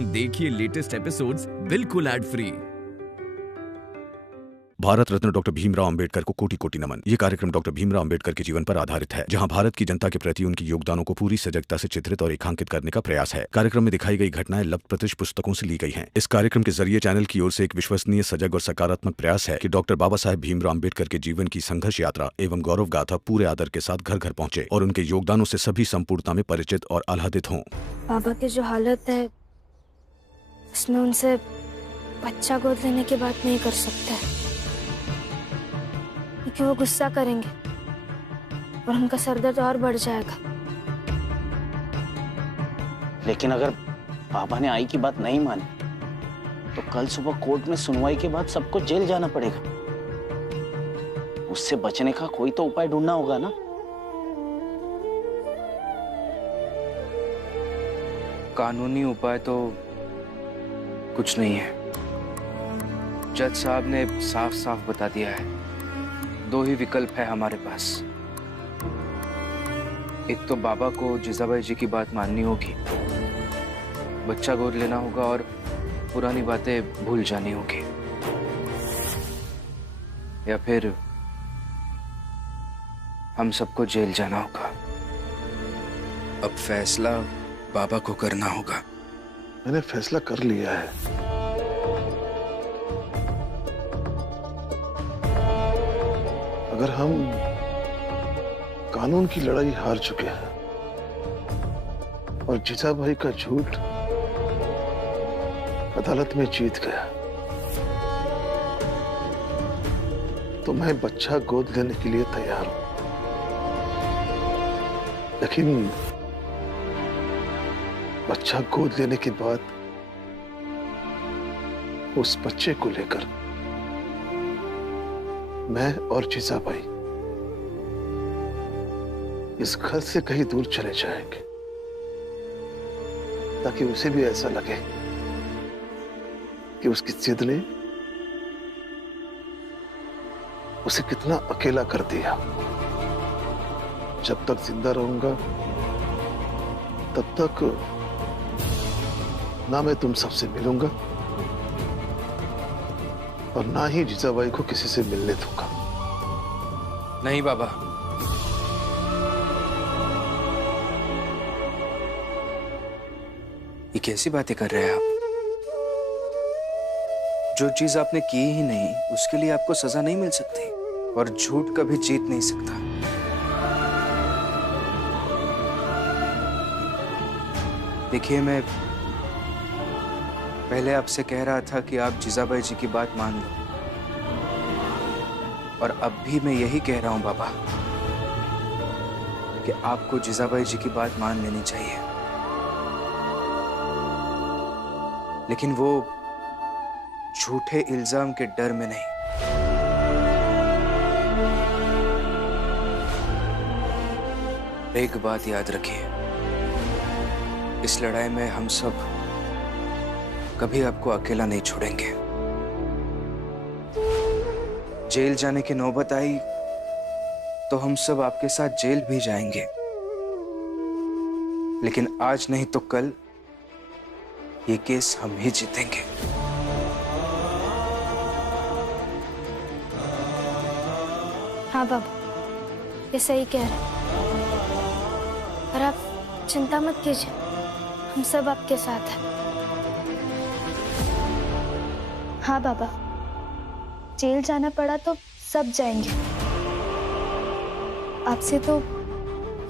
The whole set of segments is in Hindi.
देखिए लेटेस्ट एपिसोड्स बिल्कुल ad free. Bharat Ratna doctor Bhimrao Ambedkar को कोटि कोटि नमन। ये कार्यक्रम डॉक्टर भीमराव अंबेडकर के जीवन पर आधारित है, जहां भारत की जनता के प्रति उनके योगदानों को पूरी सजगता से चित्रित और रेखांकित करने का प्रयास है। कार्यक्रम में दिखाई गई घटनाएं लब्ध पुस्तकों से ली गई हैं। इस कार्यक्रम के जरिए चैनल की ओर से एक विश्वसनीय, सजग और सकारात्मक प्रयास है कि डॉक्टर बाबा साहेब भीमराव अंबेडकर के जीवन की संघर्ष यात्रा एवं गौरव गाथा पूरे आदर के साथ घर घर पहुंचे और उनके योगदानों से सभी संपूर्णता में परिचित और आह्लादित हों। बाबा की जो हालत है, उसमें उनसे बच्चा गोद लेने की बात नहीं कर सकते, क्योंकि वो गुस्सा करेंगे और उनका सरदर्द और बढ़ जाएगा। लेकिन अगर बाबा ने आई की बात नहीं मानी तो कल सुबह कोर्ट में सुनवाई के बाद सबको जेल जाना पड़ेगा। उससे बचने का कोई तो उपाय ढूंढना होगा ना। कानूनी उपाय तो कुछ नहीं है। जज साहब ने साफ साफ बता दिया है, दो ही विकल्प है हमारे पास। एक तो बाबा को जिजाबाई जी की बात माननी होगी, बच्चा गोद लेना होगा और पुरानी बातें भूल जानी होगी, या फिर हम सबको जेल जाना होगा। अब फैसला बाबा को करना होगा। मैंने फैसला कर लिया है। अगर हम कानून की लड़ाई हार चुके हैं और जीजाबाई का झूठ अदालत में जीत गया, तो मैं बच्चा गोद लेने के लिए तैयार हूं। लेकिन बच्चा गोद लेने के बाद उस बच्चे को लेकर मैं और जीजाबाई इस घर से कहीं दूर चले जाएंगे, ताकि उसे भी ऐसा लगे कि उसकी जिद ने उसे कितना अकेला कर दिया। जब तक जिंदा रहूंगा तब तक ना मैं तुम सबसे मिलूंगा और ना ही जीजाबाई को किसी से मिलने दूंगा। नहीं बाबा, ये कैसी बातें कर रहे हैं आप? जो चीज आपने की ही नहीं उसके लिए आपको सजा नहीं मिल सकती, और झूठ कभी जीत नहीं सकता। देखिए, मैं पहले आपसे कह रहा था कि आप जिजाबाई जी की बात मान लो, और अब भी मैं यही कह रहा हूं बाबा कि आपको जिजाबाई जी की बात मान लेनी चाहिए। लेकिन वो झूठे इल्जाम के डर में नहीं। एक बात याद रखिए, इस लड़ाई में हम सब कभी आपको अकेला नहीं छोड़ेंगे। जेल जाने की नौबत आई तो हम सब आपके साथ जेल भी जाएंगे, लेकिन आज नहीं तो कल ये केस हम ही जीतेंगे। हाँ बाबा, ये सही कह रहे हैं, और आप चिंता मत कीजिए, हम सब आपके साथ हैं। हाँ बाबा, जेल जाना पड़ा तो सब जाएंगे। आपसे तो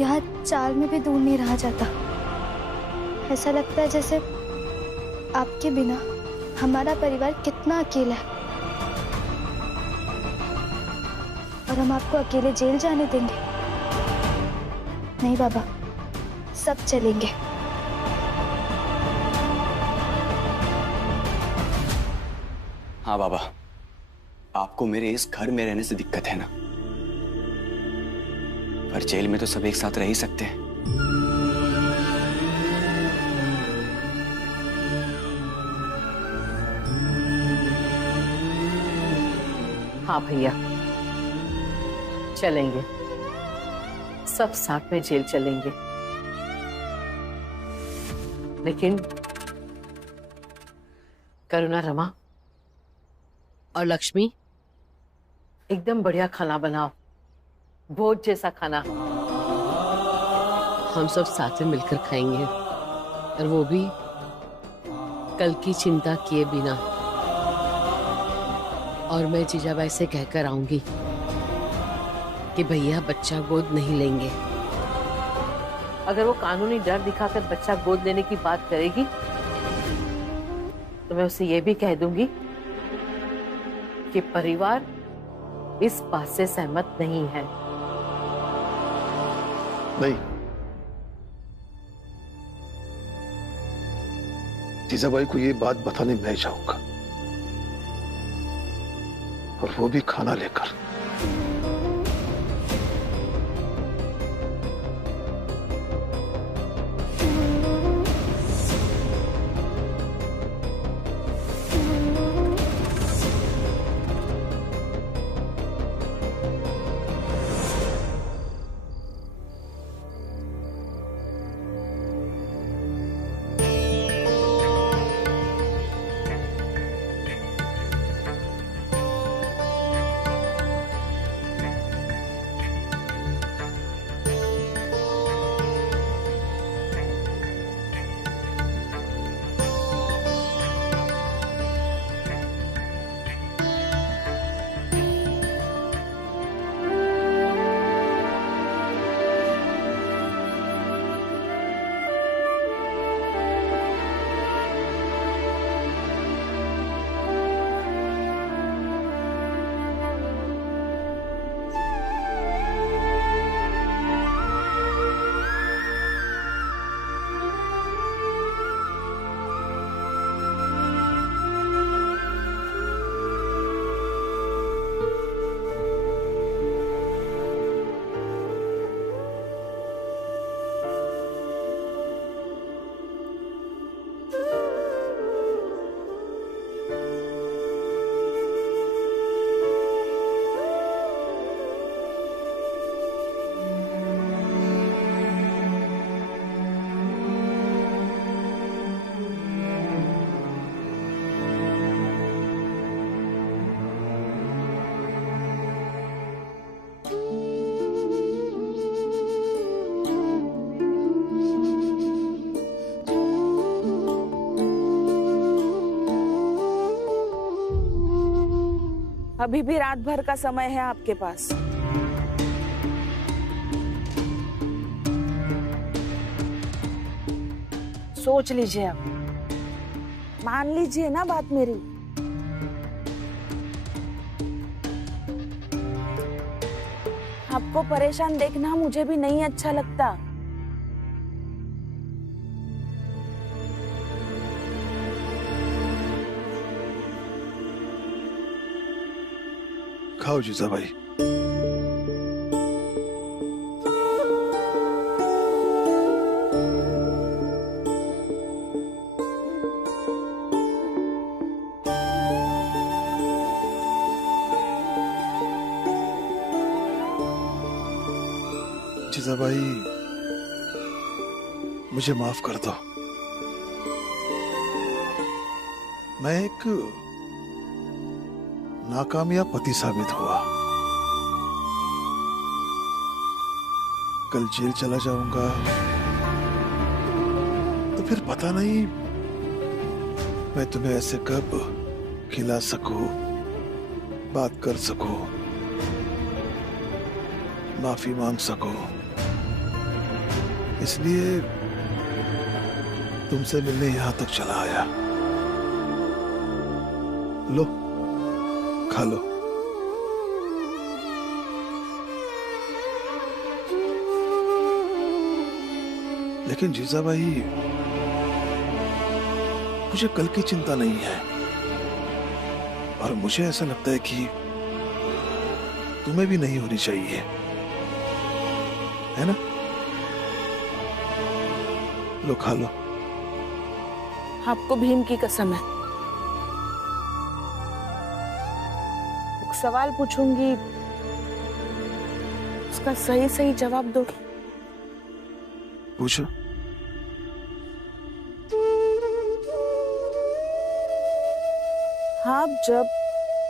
यहाँ चाल में भी दूर नहीं रहा जाता। ऐसा लगता है जैसे आपके बिना हमारा परिवार कितना अकेला है, और हम आपको अकेले जेल जाने देंगे? नहीं बाबा, सब चलेंगे। हाँ बाबा, आपको मेरे इस घर में रहने से दिक्कत है ना, पर जेल में तो सब एक साथ रह ही सकते हैं। हाँ भैया, चलेंगे, सब साथ में जेल चलेंगे। लेकिन करुणा, रमा और लक्ष्मी एकदम बढ़िया खाना बनाओ, भोज जैसा खाना। हम सब साथ में मिलकर खाएंगे, और वो भी कल की चिंता किए बिना। और मैं जीजाबाई से कहकर आऊंगी कि भैया बच्चा गोद नहीं लेंगे। अगर वो कानूनी डर दिखाकर बच्चा गोद लेने की बात करेगी तो मैं उसे ये भी कह दूंगी कि परिवार इस बात से सहमत नहीं है। नहीं, जीजाबाई को ये बात बताने मैं जाऊंगा, और वो भी खाना लेकर। अभी भी रात भर का समय है आपके पास। सोच लीजिए, अब मान लीजिए ना बात मेरी। आपको परेशान देखना मुझे भी नहीं अच्छा लगता। खाओ जीजाबाई। जीजाबाई, मुझे माफ कर दो। मैं एक नाकामयाब पति साबित हुआ। कल जेल चला जाऊंगा तो फिर पता नहीं मैं तुम्हें ऐसे कब खिला सकूं, बात कर सकूं, माफी मांग सकूं। इसलिए तुमसे मिलने यहां तक चला आया। लो, खा लो। लेकिन जीजाबाई, मुझे कल की चिंता नहीं है, और मुझे ऐसा लगता है कि तुम्हें भी नहीं होनी चाहिए, है ना? लो, खा लो। आपको भीम की कसम है। एक सवाल पूछूंगी, उसका सही सही जवाब दोगे? पूछो। आप जब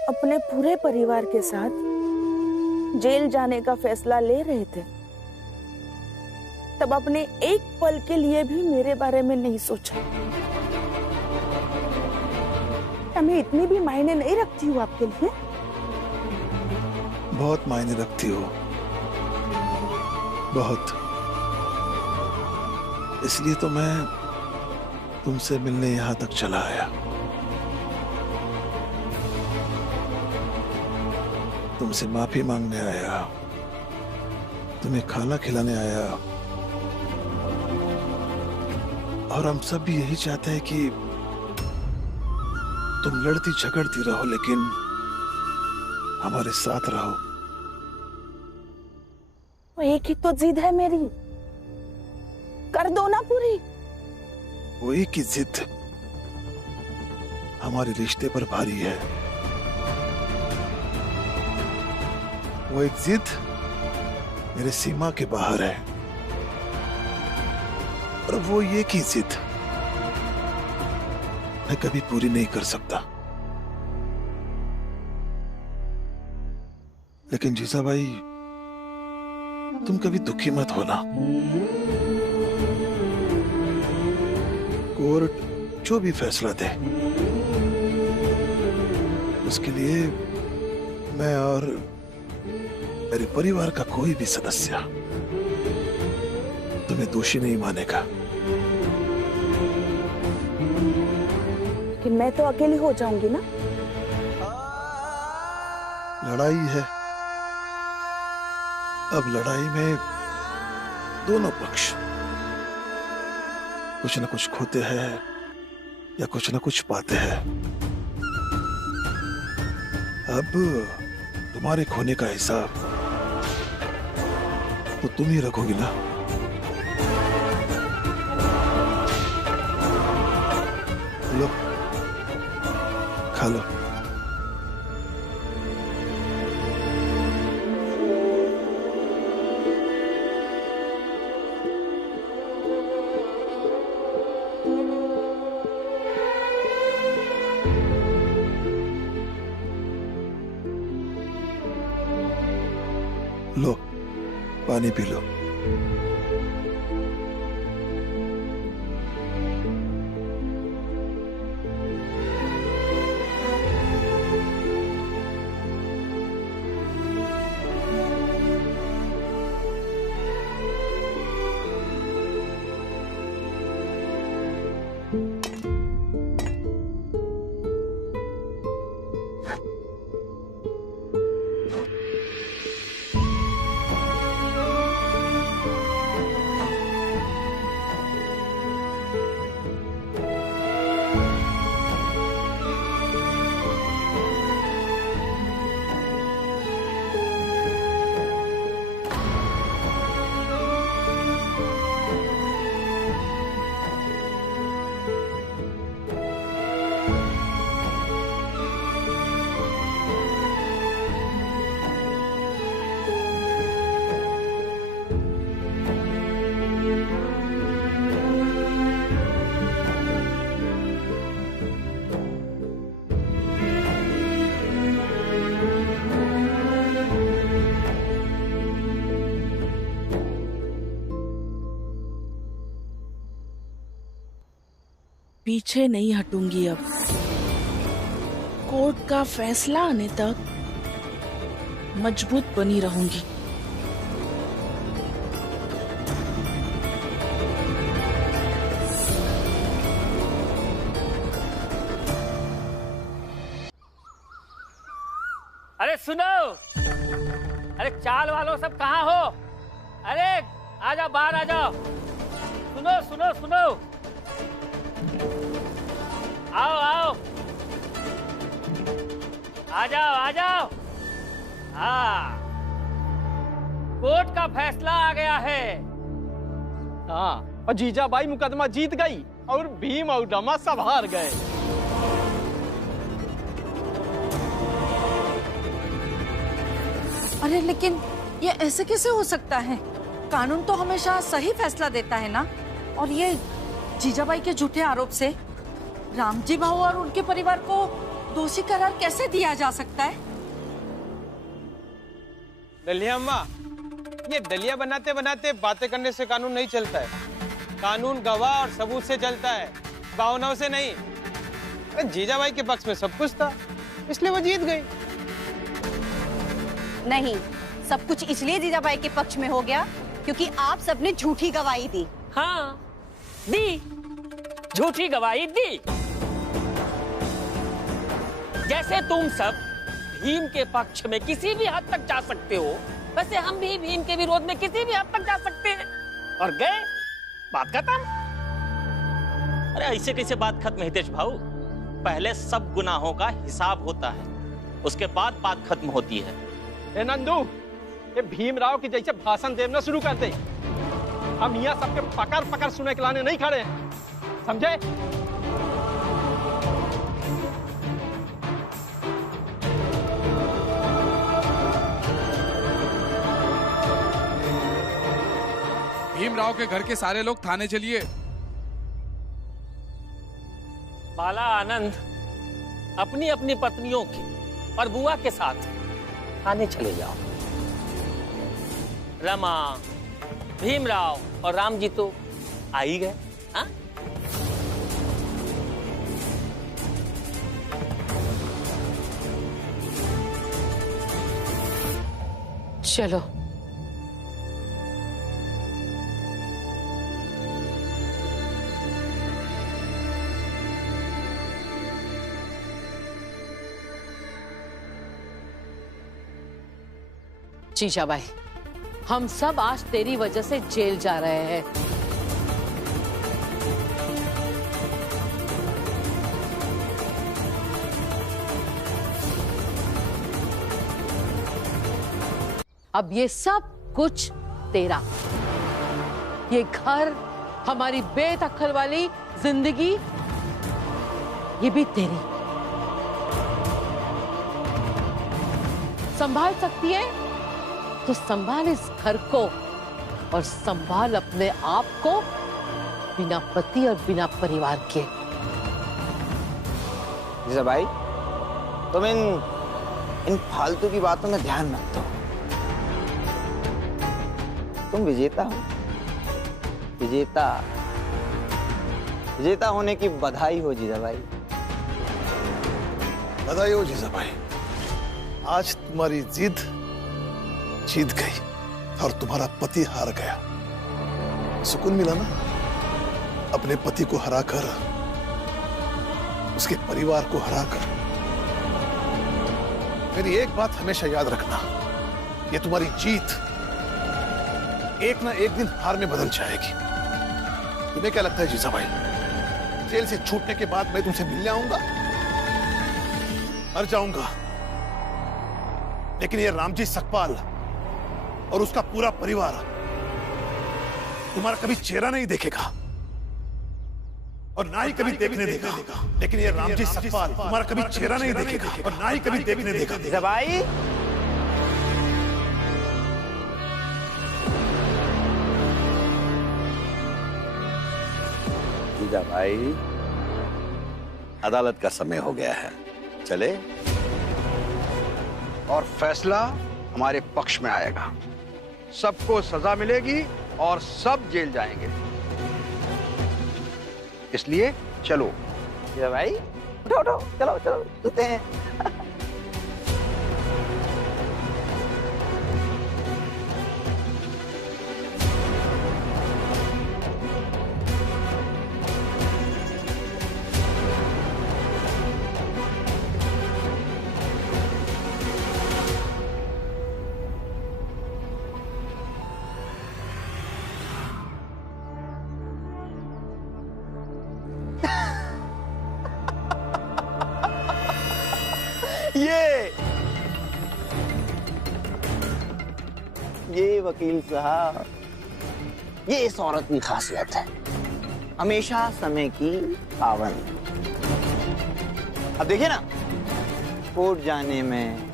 अपने पूरे परिवार के साथ जेल जाने का फैसला ले रहे थे, तब अपने एक पल के लिए भी मेरे बारे में नहीं सोचा। मैं इतनी भी मायने नहीं रखती हूँ आपके लिए? बहुत मायने रखती हो, बहुत। इसलिए तो मैं तुमसे मिलने यहां तक चला आया। तुमसे माफी मांगने आया, तुम्हें खाना खिलाने आया। और हम सब भी यही चाहते हैं कि तुम लड़ती झगड़ती रहो, लेकिन हमारे साथ रहो। वो एक ही तो जिद है मेरी, कर दो ना पूरी। वो एक ही जिद हमारे रिश्ते पर भारी है। वो एक जिद मेरे सीमा के बाहर है, और वो एक ही जिद मैं कभी पूरी नहीं कर सकता। लेकिन जीजाबाई, तुम कभी दुखी मत होना। कोर्ट जो भी फैसला दे, उसके लिए मैं और मेरे परिवार का कोई भी सदस्य तुम्हें दोषी नहीं मानेगा। कि मैं तो अकेली हो जाऊंगी ना? लड़ाई है, अब लड़ाई में दोनों पक्ष कुछ न कुछ खोते हैं या कुछ न कुछ पाते हैं। अब तुम्हारे खोने का हिसाब तो तुम ही रखोगी ना। लो, खा लो। लो, पानी पी लो। पीछे नहीं हटूंगी अब। कोर्ट का फैसला आने तक मजबूत बनी रहूंगी। अरे सुनो, अरे चाल वालों सब कहाँ हो? अरे आ जाओ, बाहर आ जाओ। सुनो सुनो सुनो, आओ आओ, आ जाओ आ जाओ। हाँ, कोर्ट का फैसला आ गया है। हाँ, और जीजाबाई मुकदमा जीत गई और भीम और रमा सब हार गए। अरे लेकिन ये ऐसे कैसे हो सकता है? कानून तो हमेशा सही फैसला देता है ना। और ये जीजाबाई के झूठे आरोप से रामजी भाऊ और उनके परिवार को दोषी करार कैसे दिया जा सकता है? दलिया अम्मा, ये दलिया बनाते बनाते बातें करने से कानून नहीं चलता है। कानून गवाह और सबूत से चलता है, भावनाओं से नहीं। अरे जीजाबाई के पक्ष में सब कुछ था, इसलिए वो जीत गई। नहीं, सब कुछ इसलिए जीजाबाई के पक्ष में हो गया क्योंकि आप सबने झूठी गवाही दी। हाँ, दी, झूठी गवाही दी। जैसे तुम सब भीम के पक्ष में किसी भी हद तक जा सकते हो, वैसे हम भी भीम के विरोध में किसी भी हद तक जा सकते हैं। और गए, बात खत्म। अरे ऐसे कैसे बात खत्म हितेश भाऊ? पहले सब गुनाहों का हिसाब होता है, उसके बाद बात खत्म होती है। ए नंदू, ये भीमराव की जैसे भाषण देना शुरू कर दे। हम यहाँ सबके पकड़ पकड़ सुने के लाने नहीं खड़े हैं, समझे? भीमराव के घर के सारे लोग थाने चलिए। बाला आनंद अपनी अपनी पत्नियों की और बुआ के साथ थाने चले जाओ। रमा, भीमराव और राम जी तो आ ही गए। हाँ? चलो। जीजाबाई, हम सब आज तेरी वजह से जेल जा रहे हैं। अब ये सब कुछ तेरा, ये घर, हमारी बेदखल वाली जिंदगी, ये भी तेरी। संभाल सकती है तो संभाल इस घर को, और संभाल अपने आप को बिना पति और बिना परिवार के। जीजाबाई, तुम इन फालतू की बातों में ध्यान मत दो। तुम विजेता हो, विजेता। विजेता होने की बधाई हो जीजाबाई। बधाई हो जीजाबाई। आज तुम्हारी जिद जीत गई और तुम्हारा पति हार गया। सुकून मिला ना? अपने पति को हराकर, उसके परिवार को हराकर। मेरी एक बात हमेशा याद रखना, ये तुम्हारी जीत एक ना एक दिन हार में बदल जाएगी। तुम्हें क्या लगता है जीजाबाई, जेल से छूटने के बाद मैं तुमसे मिलने आऊंगा? मर जाऊंगा, लेकिन ये रामजी सकपाल और उसका पूरा परिवार तुम्हारा कभी चेहरा नहीं देखेगा और ना ही कभी देखने देगा। लेकिन ये रामजी सकपाल तुम्हारा कभी चेहरा नहीं देखेगा और ना ही कभी देखने देगा। जीजाबाई, जीजाबाई, अदालत का समय हो गया है, चले। और फैसला हमारे पक्ष में आएगा। सबको सजा मिलेगी और सब जेल जाएंगे। इसलिए चलो। भाई उठो उठो, चलो चलो सोते हैं। ये वकील साहब, ये इस औरत की खासियत है, हमेशा समय की पाबंद। अब देखिए ना, कोर्ट जाने में,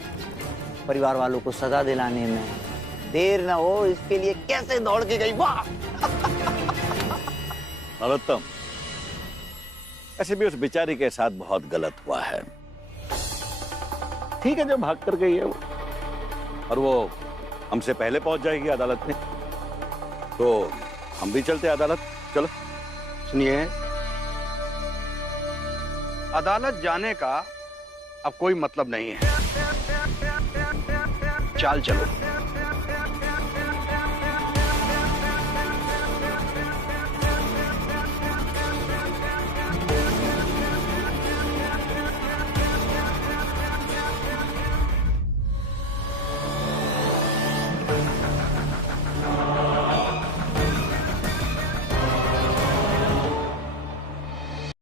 परिवार वालों को सजा दिलाने में देर ना हो, इसके लिए कैसे दौड़ के गई। वाह! नरोत्तम, ऐसे भी उस बेचारी के साथ बहुत गलत हुआ है। ठीक है, जो भाग कर गई है वो, और वो हमसे पहले पहुंच जाएगी अदालत में, तो हम भी चलते अदालत। चलो। सुनिए, अदालत जाने का अब कोई मतलब नहीं है। चाल चलो।